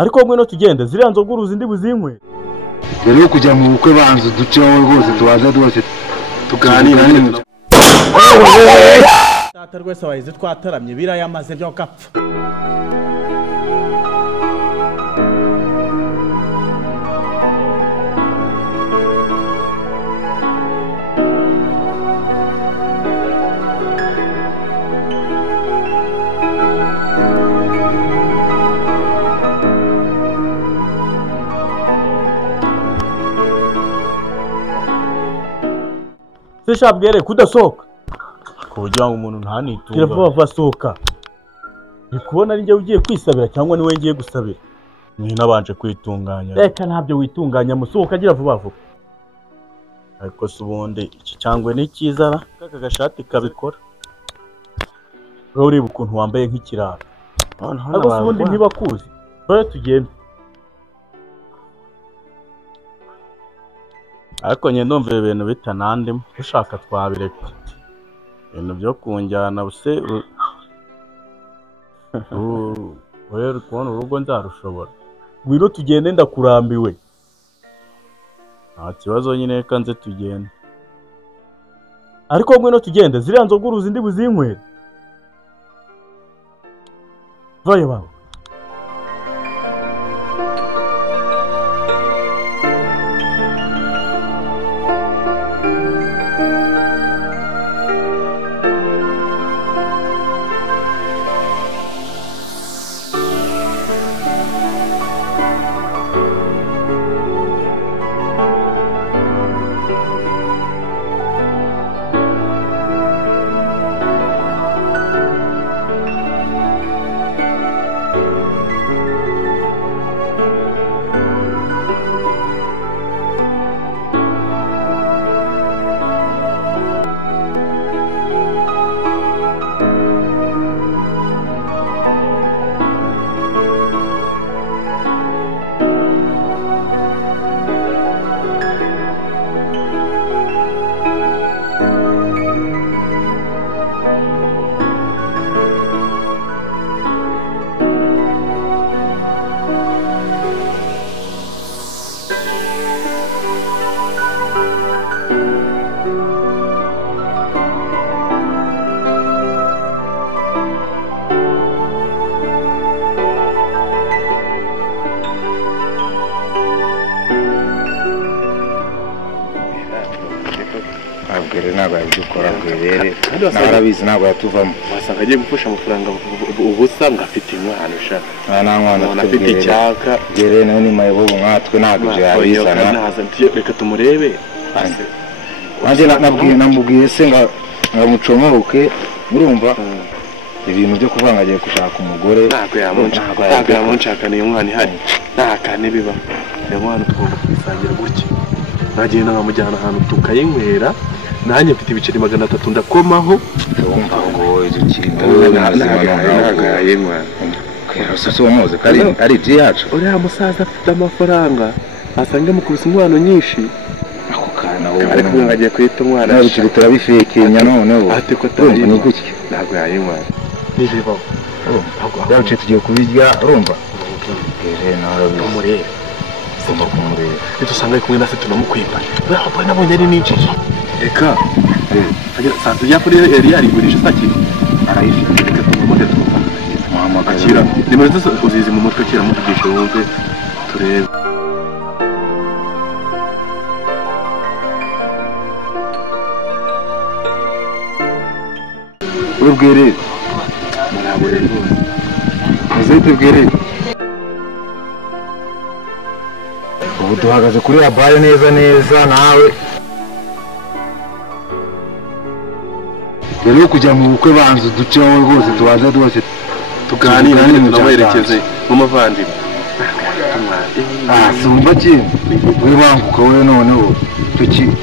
ariko ngwino tugende ziriya nzoga uruzi ndi buzinywe. Rero kujya mu bukwe banzu duceho rwose tubaza rwose tuganira n'ibintu. Tata rwese wahize twataramye birayamaze byo gapfa. Sishabwere kudasohoka kugira ngo umuntu ntanitunga kiravuba vasohoka bikubona ari nje ugiye kwisabira cyangwa ni we ngiye gusabira ni nabanje kwitunganya reka ntabyo witunganya musohoka agira vuba vuba ariko subundi iki cyangwe ni kizara kaka gashati kabikora uri bukuntu wambaye nk'ikirara ariko subundi ntibakuzi bari tugende ariko nye ndumva ibintu bitanandimo ushaka twabireka ibintu byo kunjyana buse wewe kubona urugo nzarushobora ngwino tugende ndakurambiwe nta kibazo nyine reka nze tugende ariko ngwino tugende ziriya nzoga uruzi ndi buzinywere vayo bawe abwere ntabwo yabikora bwere narabizi ntabwo yatuvamo wasanga agiye gufasha amafaranga ubusa ngafite inkwano ushaka nta nkwano afite icyaka bwere nawe ni mayibobo nkatwe ntabwo ibyo yabizana reka tumurebe nanjye namubwiye se ngamucomoke urumva ibintu byo kuvanga agiye gushaka umugore ntabwo yamunshakana iyo mwana ihari nta kane biba iyo mwana tugomba kubisangira gutya nagenda nkamujyana ahantu tukayinywera nanjye mfite ibiceri 300 ndakomaho urumva ngo izo kiri ntabwo yayimwa Sasa umuze ari byacu uriya musaza afite amafaranga asanga mukubise inkwano nyinshi ako kana wowe ariko ngagiye kwita umwana nawe ukiri turabifekenya noneho ati ko tari ni gutya ntabwo yayimwa nibiba yacu tugiye kubirya urumva eje nawe umurere dusanga kumwe nase tunamukwipa bwa nabonye ari ninjije reka sanze yapuri yari yarigurisha saki arayifite reka tumumode twumva akira nimero zose uzizi mu mutwe kira mutugisha wumve turebe ubwere murabure rwose uzite bwere ubu duhagaze kuri abare neza nawe rero kujya mu bukwe banzu duceho rwose tubaza rwose tuganira n'ibintu nawerekeze mu mavandimwe sumba kintu we banguka we noneho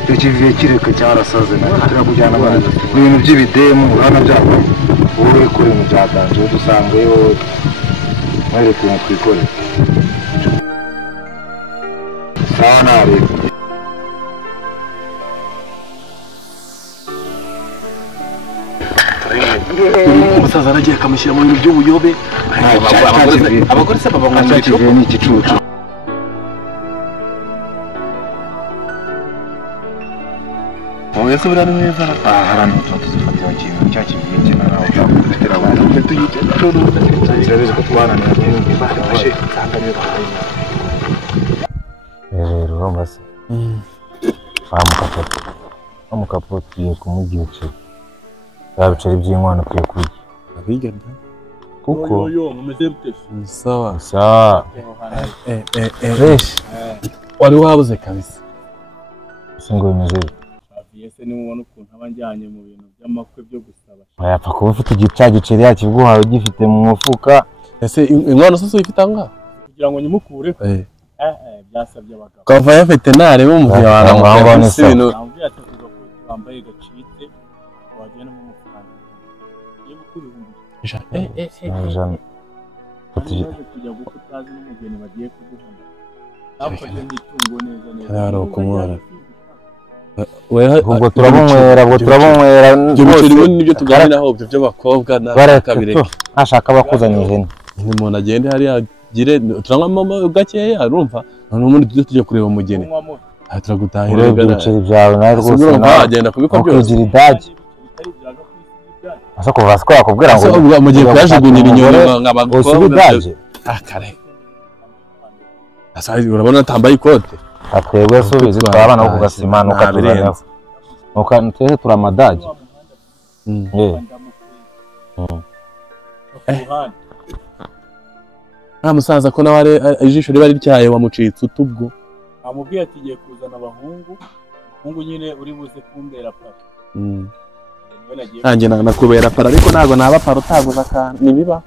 tukiviye kireka cyarasaze turakujyana abantu ibintu by'ibidemu urana byabo wowe kuri mu byadanje dusanga wowe mwereke umuntu twikore sawa nari umusaza aragiye akamushyira mu bintu by'ubuyobe abagore se baba mu gicucu ni igicucu ese buriya ni mwiza hariya ni utuntu tuzifatira ikintu cyakigiye kina nawe ushobora urabizi ko twananiye bafashe cyangwa niyo bahaye rero urumva se bamukapo tugiye kumujya ibiceri bya biceri by'inkwano tugiye kurya abirya kuko mumeze bitese sawa fresh wari wabuze kabisa singo bimeze ese ni mubona ukuntu abanjyanye mu bintu by'amakwe byo gusaba yapfa kuba ufite igiceri yakiguhaye ugifite mu mufuka ese inkwano sose uyifite anga kugira ngo nyimukure byasabye abagabo kava ya veterinary bo mu byana ngo bafite ibintu bambaye gacite wagenda mu mufuka iyo kubihumbi kujya gufataza n'umugeni bagiye kuguhana nakoze n'itungo neza yaro kumwara ubwo turabunywera ibyo biceri nibyo tuganiraho byo by'abakobwa n'akabireke ntashaka abakuzaniye ihene umuntu agende hariya gire turanywa gakeya urumva n'ubundi tujye kureba umugeni turagutahira ibiceri byawe nawe rwose agenda kubikora byose ukigira idage asa kuva ko yakubwira ngo mu gihe yajugunyira inyuma nk'abakobwa akare asa urabona atambaye ikote atwebwe subizi twabana ko kugasima nuka tuzaneho nuka ntese turamadage nta musaza ko nawe ijisho riba rityaye wamucitse utubwo amubwiye ati giye kuzana abahungu nyine uri buze kumbera para nanjye nakubera para ariko ntabwo naba para utaguza akantu nibiba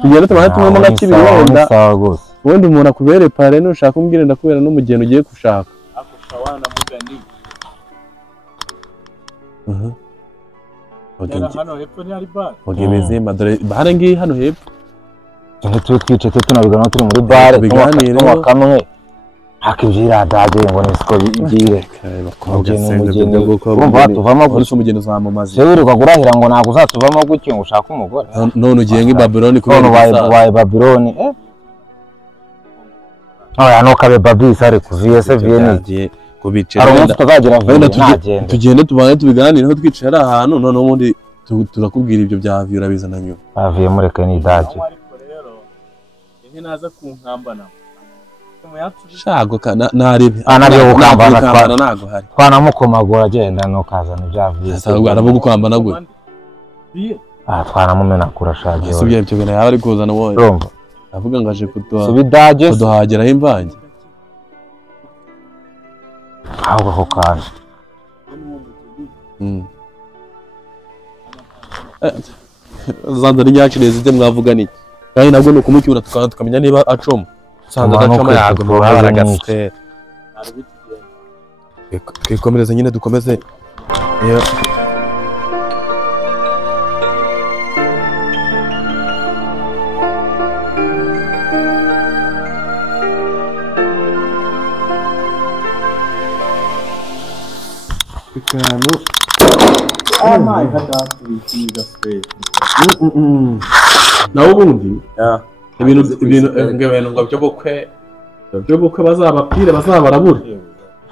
tugenda tubona tumwemo nka kibiri wenda ubundi umuntu akubere pare nushaka umbwire ndakubera n'umugeni ugiye gushaka Bizimba dore bare ngiyi hano hepfo turi twice tunabigana turi muri bare tunywa kamwe hakivyiradaje ngo nisiko bigire umugeni urumva tuvamo gusa umugeni uzamamaza sewe rwagurahira ngo ntago uzatuvamo gutyo ngo ushaka umugore none ugiye ngi Babylon kubera waye Babylon oya no kabe babisa ari kuviye se vieni kubice tugende tubane tubiganireho twicara ahantu none ubundi turakubwira ibyo bya Aviyo urabizana nyuma Aviyo mureke ni daje naza kunkambana shago kana naribi anariyo gukambana nago hari twanamukomagura agenda no kazana bya Aviyo asabwa arabugukwambana gwe twanamumena kurashaje subye ibyo bintu yaba ari kuzana wowe urumva avuga ngaje kuduhaje kuduhageraho imvange ahubwo ko kandi zandari nyakireze ibyo mwavuga niki kandi nabwo ni ukumucyura tukamenya niba acoma usanga adacoma yaguma baragaste twikomereze nyine dukomeze Kano amayi hadafurikiga space nawo ubundi ibintu ngo byo bukwe bazabapire bazabarabura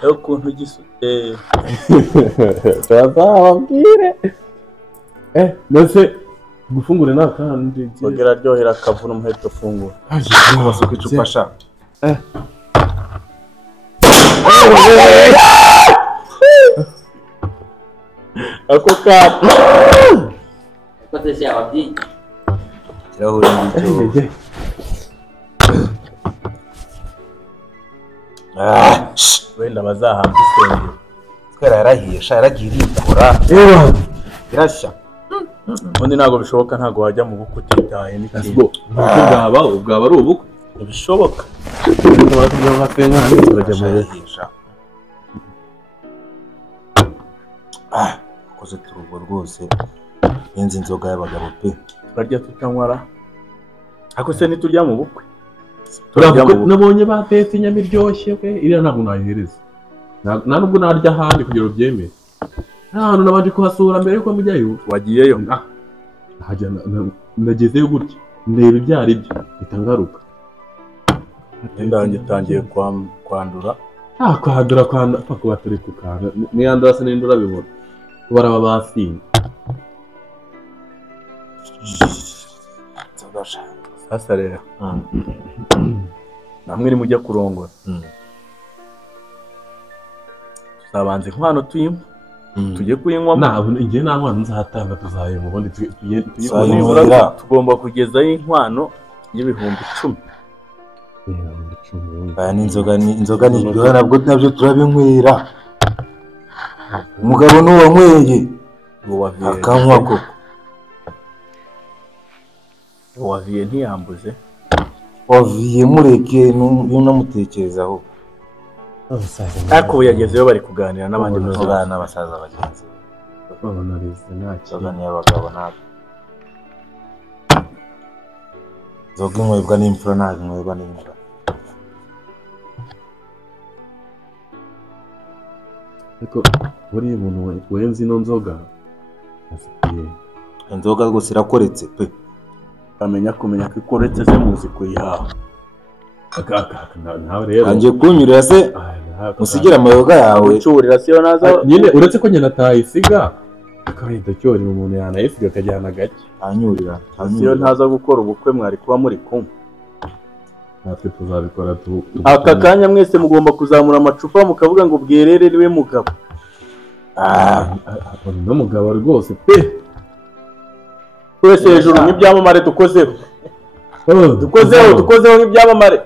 yo kuntu gisute bazabapire ndetse gufungura nakandi bagera ryohera akavuna umuheto fungura basuka icupa sha ako kato Potese ababyeyi kirahuri ngicyo wenda bazahamba isengero twera yarahiye sha yaragiye irikora irashya ubundi ntabwo bishoboka ntabwo wajya mu bukwe utitaye n'ikindi bwaba ari ubukwe ntibishoboka koze turugo rwose inzi inzoga y'abagabo pe turarya tutanywara ariko se niturya mu bukwe nabonye batetse inyama iryoshye pe iriya ntabwo nayihereza nta nubwo narya ahandi kugira ngo byemere nta hantu nabanje kuhasura mbere yuko mujyayo wagiyeyo hajya nagezeyo gutya ndeba ibyo ari byo mpita ngaruka ndangiye kwandura kwandura kuba turi ku kantu niyandura se n'indura bibona baraba basinze sasa rero namwe ni mujya kurongora tuzabanza inkwano tuyinywa tujye kuyinywa njye nta nkwano nzahatanga tuzayinywa ubundi tugomba kugezayo inkwano y'ibihumbi 10 aya ni inzoga niryoha nabyo turabinywera umugabo n'uwanyweye akanywa koko waviye ntiyambuze waviye mureke n'unamutekerezaho ariko yagezeyo bari kuganira n'abandi n'abasaza bagenzi babonarize nta kintu y'abagabo ntabwo inzoga inywebwa n'imfura ntabwo inywebwa n'imfura ariko buriya umuntu wenze ino nzoga inzoga rwose irakoretse pe kumenya ko ikoretse se muzi kuyihaha nawe rero angiye kunyurira se musigire amayoga yawe ucurira siyo naza nyine uretse ko nyina atayisiga akahita cyorira umuntu yanayisiga akajyana gake anyurira siyo ntaza gukora ubukwe mwari kuba muri kumwe natwe tuzabikora aka kanya mwese mugomba kuzamura amacupa mukavuga ngo bwerere niwe mugabo no mugabo rwose pe twese hejuru n'ibyamamare dukozeho nk'ibyamamare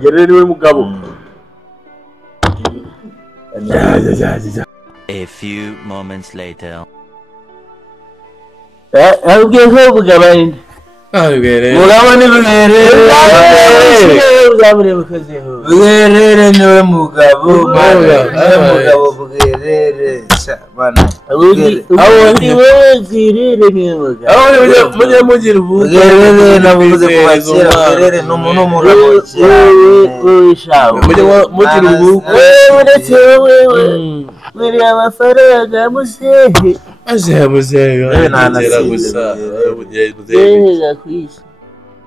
bwerere niwe mugabo A few moments later. Abwiye ko bugabanye murabona bwerere niwe mugabo bwerere ubundi wowe zirire niwe mugabo mujye mugira ubu bwerere navuze ko bakira bwerere ni umuntu w'umugabo wowe shawe mugira ubu uretse wowe muri amafaranga musehe muzehe ntanagera gusa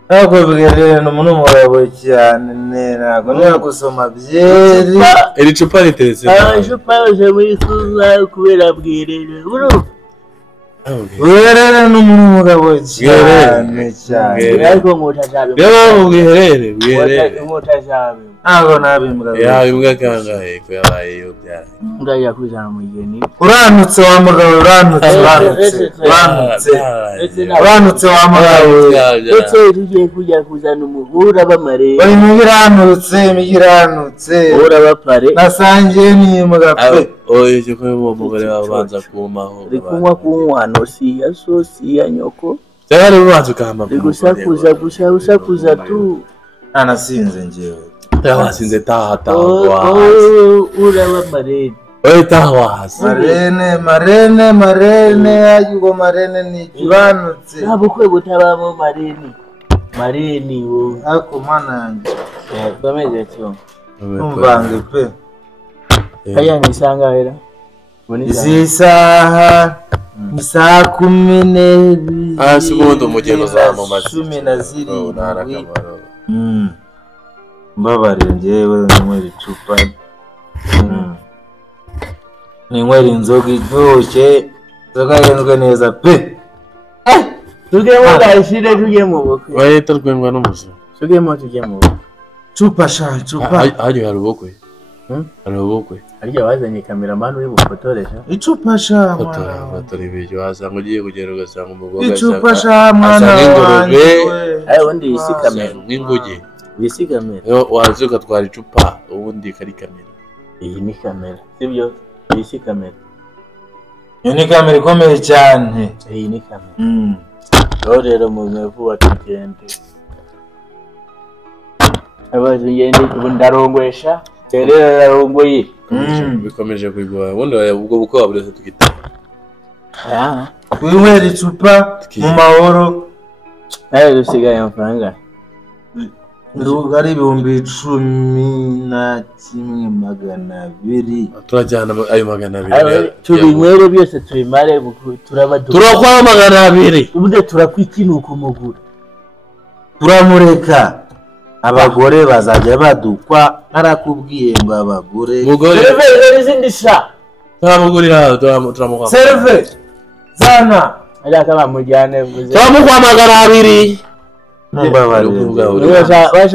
ntabwo bwerere ni umuntu w'umugabo cyane ntabwo niba gusoma byeri iri cupa riteretse amacupa yose muri kunywa kubera bwerere bwerere ni umuntu w'umugabo cyane ariko nkutazabe ntabwo nabimbwa imbwa kangahe ko yabaye yo byara ndajya kuzana umugeni uranutse wa mugabo uranutse wa mugabo ndetse tugiye kujya kuzana umugura b'amarebe bari mu biranutse urabapare nasangiye n'imbwa pe oye cyo ko uwo mugore babanza kumaho rikunywa kunywano si ya so si ya nyoko cyari ubanza ukahama gusakuza tu anasinze njyewe yabasinze taha uraba marene oye taha hasi marene ayigo marene ni kibanutse ntabukwe butabamo marene wowe ako mana yanjye komeze cyo umvange pe kaya nisanga hera izi saha ni saa 12 hasi ubundi umugeni uzamamaza 17 mbabarire njyewe ninywera icupa ninywera inzoga iryoshye inzoga yenzwe neza pe tugemo gashire tujye mu bukwe bahita rwengwa n'umuzima tujye mu bukwe cupa hari ubukwe hari ubukwe ariko wazanye cameraman uri bufotoresha icupa sha fotora ibyo wasanga ugiye kugera ugasanga umugore icupa sha mwana wanjye undi isi kamera n'inguge isi kamera waje ugatwara icupa ubundi kari kamera iyi ni kamera sibyo isi kamera iyo ni kamera ikomeye cyane iyi ni kamera rero mu mvu watugende abaje ngende kubundarongwesha terera rarongoye bikomeje kwigwa ubundi ubwo buko waburese tukita winywera icupa mu mahoro dusigaye amafaranga nduga ari 11,200 turajyana ayo 200 tubinywere byose tubimare turabaduka turakwa 200 ubude turakwikinuka umugura turamureka abagore bazajya badukwa narakubwiye ngo abagore seriveri izindi sha turamugurira turamuha serve zana ajya kama mujyane vuze turamuha 200 bashaka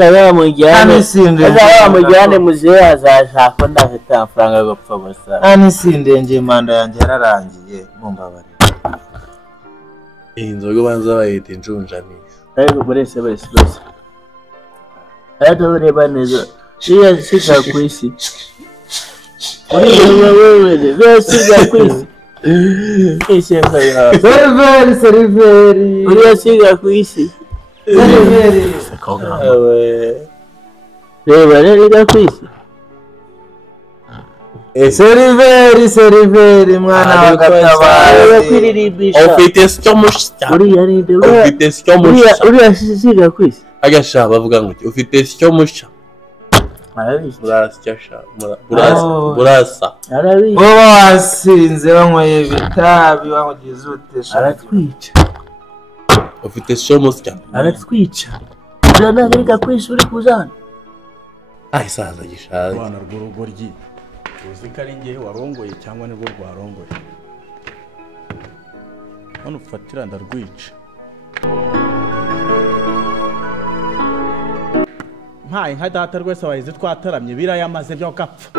bamujyane muzehe azashaka ndafite amafaranga yo gupfa gusa anisindenge manda yanjye yararangiye mumbabarira inzoga banza bayita injunjanisha ariko burese ureba neza siga ku isi siga ku isi seriveri uriya siga ku isi reba rega ku isi seriveri mwana wa Gatabazi kwiririmbisha ufite sicyo mushya uriya rinde ufite sicyo mushya uriya siga ku isi agasha bavuga ngo ufite sicyo mushya burasa bo wasinze banyweye bitabi wangize utesha aratwica ufite sicyo mushya aratwica reka kwishuri kuzana saza gishaje abana rw'urugoryi uzi ko ari ngewe warongoye cyangwa nibwo rwarongoye hano ufatira ndarwica mpaye nka data rwese abahizi twataramye birayamaze byo gapfa